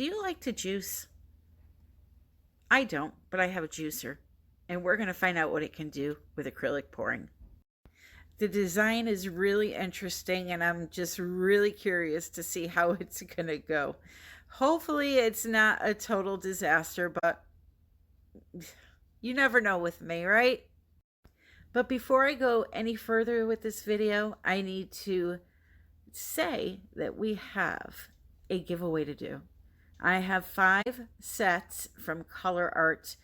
Do you like to juice? I don't, but I have a juicer, and we're going to find out what it can do with acrylic pouring. The design is really interesting, and I'm just really curious to see how it's going to go. Hopefully, it's not a total disaster, but you never know with me, right? But before I go any further with this video, I need to say that we have a giveaway to do. I have 5 sets from Colourarte.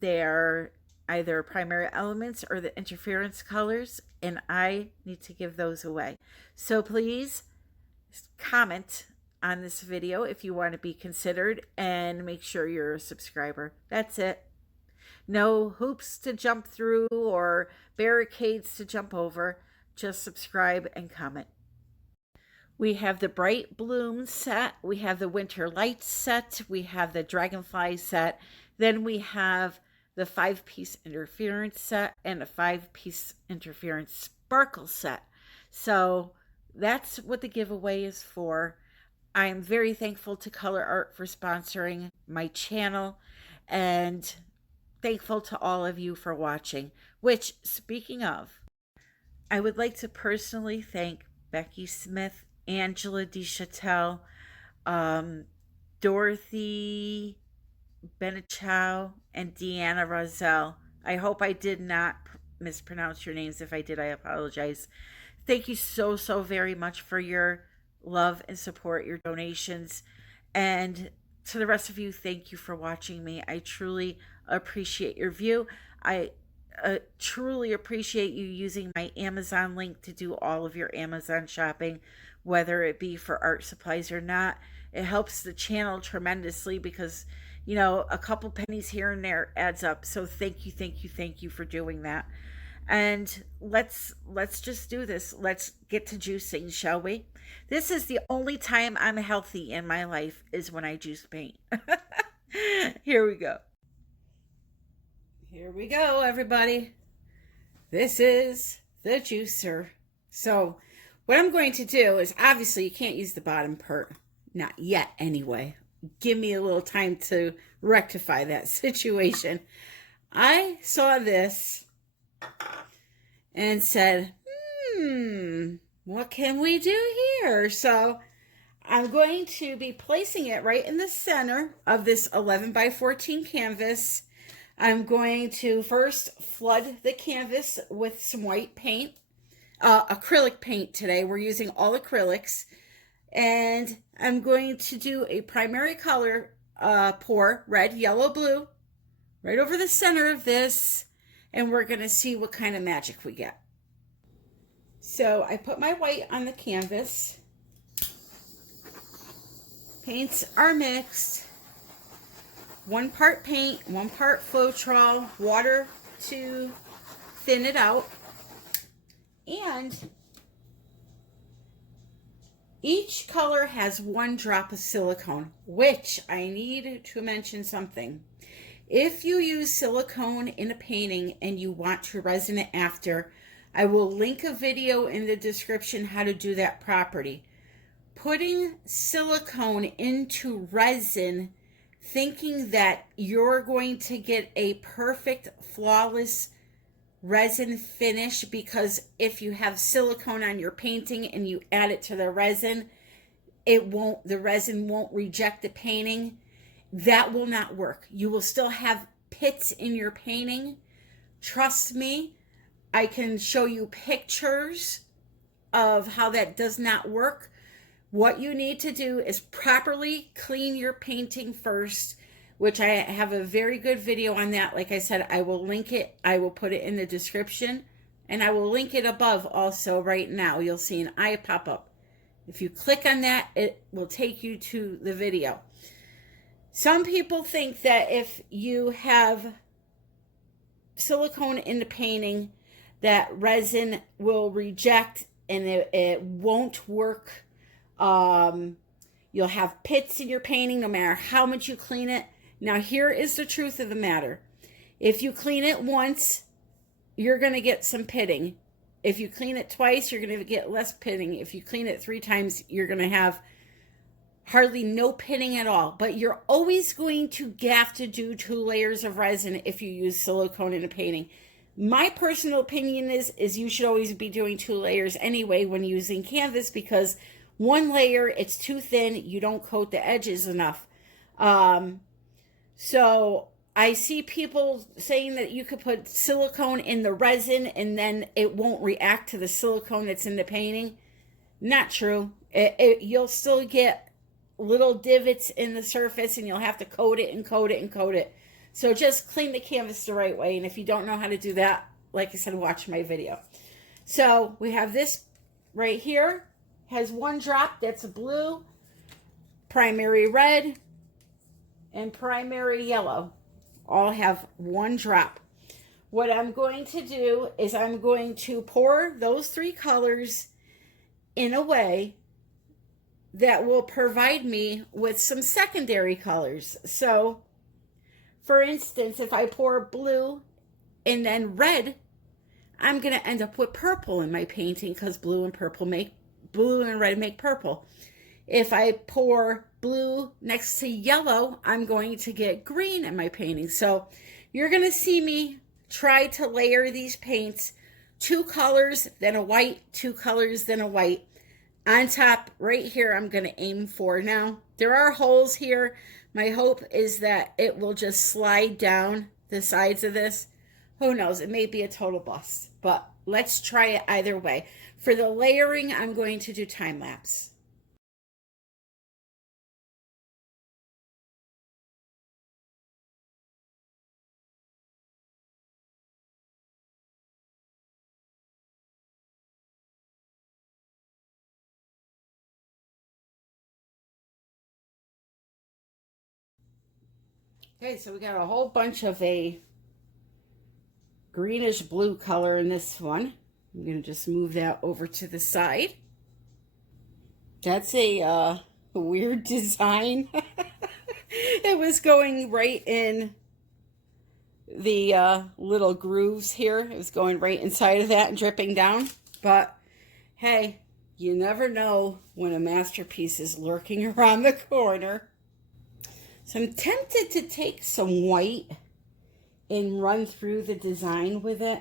They are either primary elements or the interference colors, and I need to give those away. So please comment on this video if you want to be considered, and make sure you're a subscriber. That's it. No hoops to jump through or barricades to jump over. Just subscribe and comment. We have the Bright Bloom set, we have the Winter Lights set, we have the Dragonfly set, then we have the 5-piece interference set and a 5-piece interference sparkle set. So that's what the giveaway is for. I am very thankful to Colourarte for sponsoring my channel, and thankful to all of you for watching. Which, speaking of, I would like to personally thank Becky Smith, Angela DeChatel, Dorothy Benichow, and Deanna Roselle. I hope I did not mispronounce your names. If I did, I apologize. Thank you so, so very much for your love and support, your donations. And to the rest of you, thank you for watching me. I truly appreciate your view. I truly appreciate you using my Amazon link to do all of your Amazon shopping, whether it be for art supplies or not. It helps the channel tremendously because, you know, a couple pennies here and there adds up. So thank you, thank you, thank you for doing that. And let's just do this. Let's get to juicing, shall we? This is the only time I'm healthy in my life, is when I juice paint. Here we go. Here we go, everybody. This is the juicer. So what I'm going to do is, obviously you can't use the bottom part. Not yet, anyway. Give me a little time to rectify that situation. I saw this and said, what can we do here? So I'm going to be placing it right in the center of this 11 by 14 canvas. I'm going to first flood the canvas with some white paint, acrylic paint today. We're using all acrylics. And I'm going to do a primary color pour, red, yellow, blue, right over the center of this. And we're going to see what kind of magic we get. So I put my white on the canvas. Paints are mixed. 1 part paint, 1 part Floetrol, water to thin it out. And each color has 1 drop of silicone, which I need to mention something. If you use silicone in a painting and you want to resin it after, I will link a video in the description how to do that properly. Putting silicone into resin, thinking that you're going to get a perfect, flawless resin finish, because if you have silicone on your painting and you add it to the resin, the resin won't reject the painting. That will not work. You will still have pits in your painting. Trust me, I can show you pictures of how that does not work. What you need to do is properly clean your painting first, which I have a very good video on that. Like I said, I will link it. I will put it in the description, and I will link it above also right now. You'll see an eye pop up. If you click on that, it will take you to the video. Some people think that if you have silicone in the painting, that resin will reject and it won't work. You'll have pits in your painting no matter how much you clean it. Now, here is the truth of the matter. If you clean it once, you're going to get some pitting. If you clean it twice, you're going to get less pitting. If you clean it 3 times, you're going to have hardly no pinning at all. But you're always going to have to do 2 layers of resin if you use silicone in a painting. My personal opinion is you should always be doing 2 layers anyway when using canvas, because 1 layer, it's too thin, you don't coat the edges enough. So I see people saying that you could put silicone in the resin and then it won't react to the silicone that's in the painting. Not true. You'll still get little divots in the surface and you'll have to coat it and coat it and coat it. So just clean the canvas the right way. And if you don't know how to do that, like I said, watch my video. So we have this right here. Has 1 drop that's a blue, primary red, and primary yellow. All have 1 drop. What I'm going to do is I'm going to pour those 3 colors in a way that will provide me with some secondary colors. So, for instance, if I pour blue and then red, I'm going to end up with purple in my painting, because blue and red make purple. If I pour blue next to yellow, I'm going to get green in my painting. So you're going to see me try to layer these paints, 2 colors, then a white, 2 colors, then a white. On top, right here, I'm going to aim for. Now, there are holes here. My hope is that it will just slide down the sides of this. Who knows? It may be a total bust, but let's try it either way. For the layering, I'm going to do time lapse. Okay, so we got a whole bunch of a greenish blue color in this one. I'm going to just move that over to the side. That's a weird design. It was going right in the little grooves here. It was going right inside of that and dripping down. But hey, you never know when a masterpiece is lurking around the corner. So I'm tempted to take some white and run through the design with it,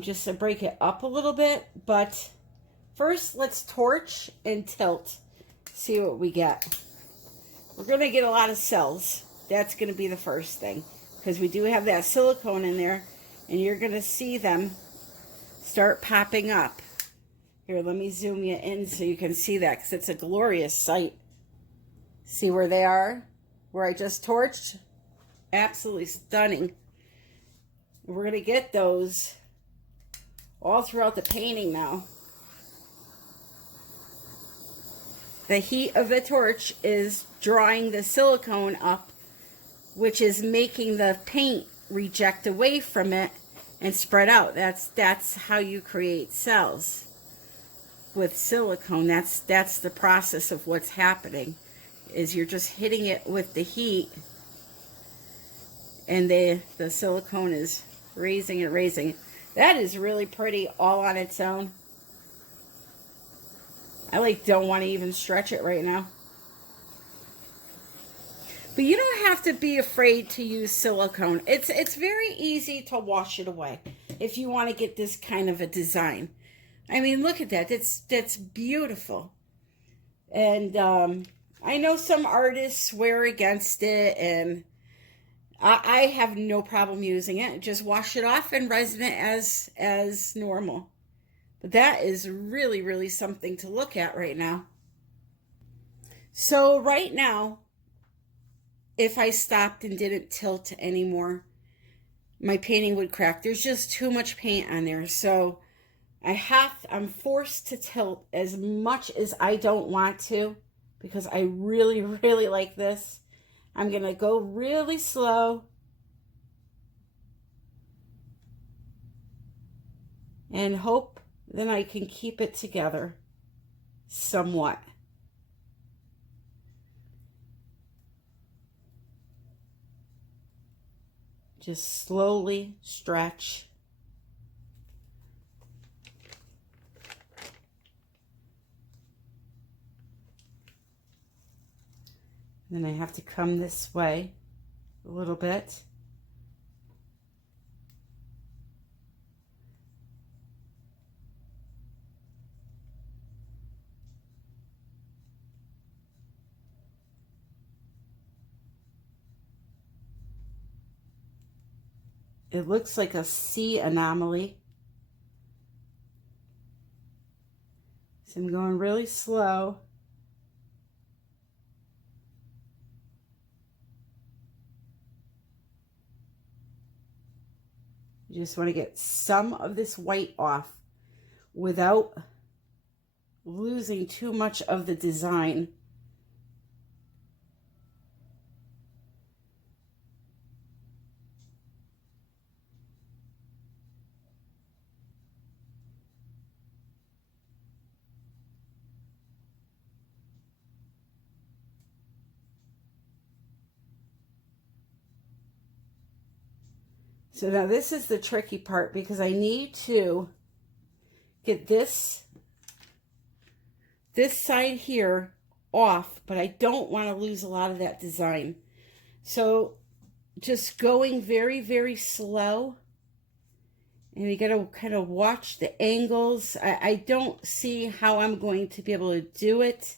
just to break it up a little bit. But first, let's torch and tilt, see what we get. We're going to get a lot of cells. That's going to be the first thing, because we do have that silicone in there, and you're going to see them start popping up. Here, let me zoom you in so you can see that, because it's a glorious sight. See where they are? Where I just torched? Absolutely stunning. We're going to get those all throughout the painting now. The heat of the torch is drawing the silicone up, which is making the paint reject away from it and spread out. That's how you create cells with silicone. That's the process of what's happening. Is you're just hitting it with the heat, and the silicone is raising and raising. That is really pretty all on its own. I don't want to even stretch it right now. But you don't have to be afraid to use silicone. It's very easy to wash it away if you want to get this kind of a design. I mean, look at that. That's beautiful. And I know some artists swear against it, and I have no problem using it. Just wash it off and resin it as normal. But that is really, really something to look at right now. So right now, if I stopped and didn't tilt anymore, my painting would crack. There's just too much paint on there. So I'm forced to tilt as much as I don't want to, because I really, really like this. I'm going to go really slow. And hope then I can keep it together somewhat. Just slowly stretch. And then I have to come this way a little bit. It looks like a C anomaly. So I'm going really slow. You just want to get some of this white off without losing too much of the design. So now this is the tricky part because I need to get this side here off, but I don't want to lose a lot of that design. So just going very, very slow. And you got to kind of watch the angles. I don't see how I'm going to be able to do it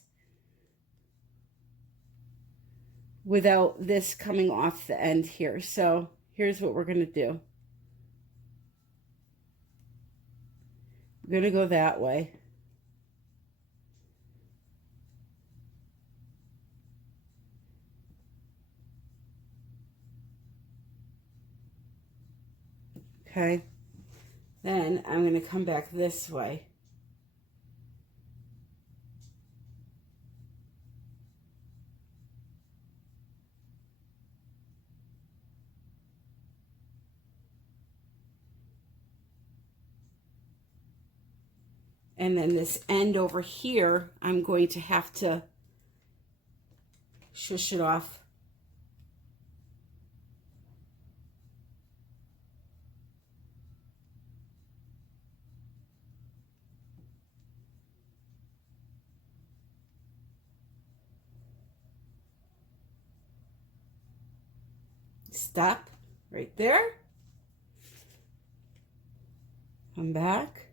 without this coming off the end here. So here's what we're going to do. We're going to go that way. Okay. Then I'm going to come back this way. And then this end over here, I'm going to have to shush it off. Stop right there. Come back.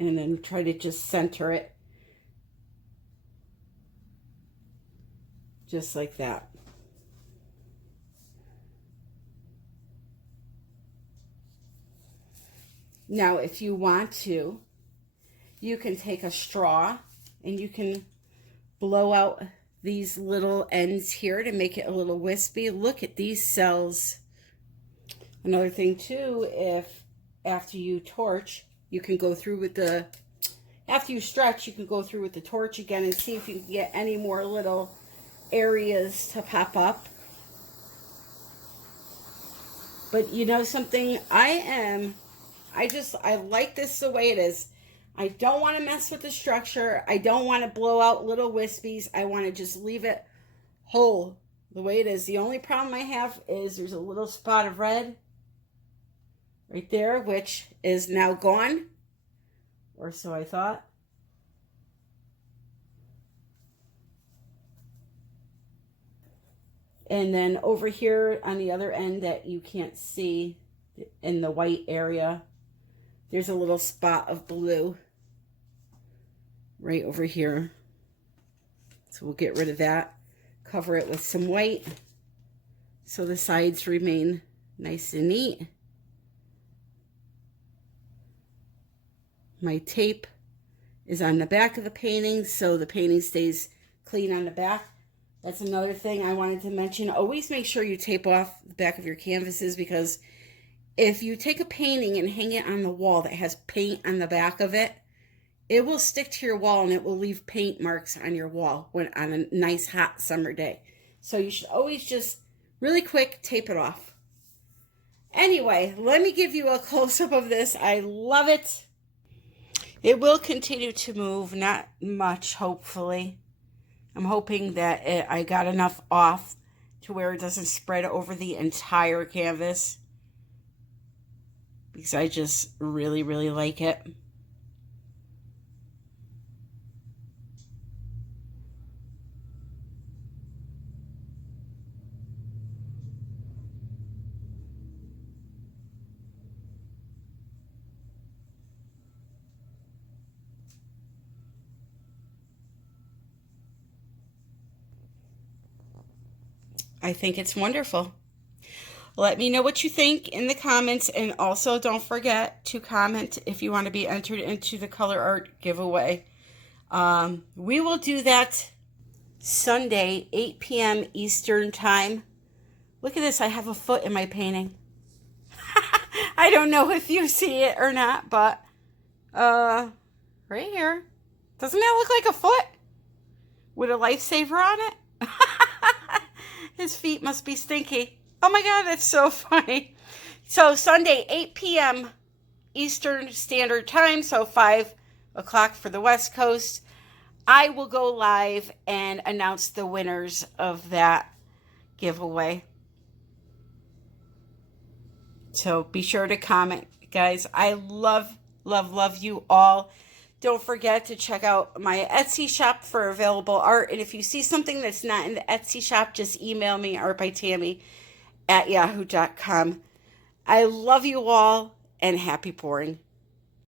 And then try to just center it. Just like that. Now, if you want to, you can take a straw and you can blow out these little ends here to make it a little wispy. Look at these cells. Another thing too, if after you torch, you can go through with the, after you stretch, you can go through with the torch again and see if you can get any more little areas to pop up. But you know something, I like this the way it is. I don't want to mess with the structure. I don't want to blow out little wispies. I want to just leave it whole the way it is. The only problem I have is there's a little spot of red right there, which is now gone, or so I thought. And then over here on the other end that you can't see in the white area, there's a little spot of blue right over here. So we'll get rid of that. Cover it with some white so the sides remain nice and neat. My tape is on the back of the painting, so the painting stays clean on the back. That's another thing I wanted to mention. Always make sure you tape off the back of your canvases, because if you take a painting and hang it on the wall that has paint on the back of it, it will stick to your wall and it will leave paint marks on your wall when on a nice hot summer day. So you should always just really quick tape it off. Anyway, let me give you a close-up of this. I love it. It will continue to move, not much, hopefully. I'm hoping that I got enough off to where it doesn't spread over the entire canvas, because I just really, really like it. I think it's wonderful. Let me know what you think in the comments, and also don't forget to comment if you want to be entered into the Colourarte giveaway. We will do that Sunday, 8 p.m. Eastern Time. Look at this. I have a foot in my painting. I don't know if you see it or not, but right here. Doesn't that look like a foot with a lifesaver on it? His feet must be stinky. Oh my God, that's so funny. So Sunday, 8 p.m. Eastern Standard Time, so 5 o'clock for the West Coast, I will go live and announce the winners of that giveaway. So be sure to comment, guys. I love, love, love you all. Don't forget to check out my Etsy shop for available art. And if you see something that's not in the Etsy shop, just email me, artbytammy@yahoo.com. I love you all, and happy pouring.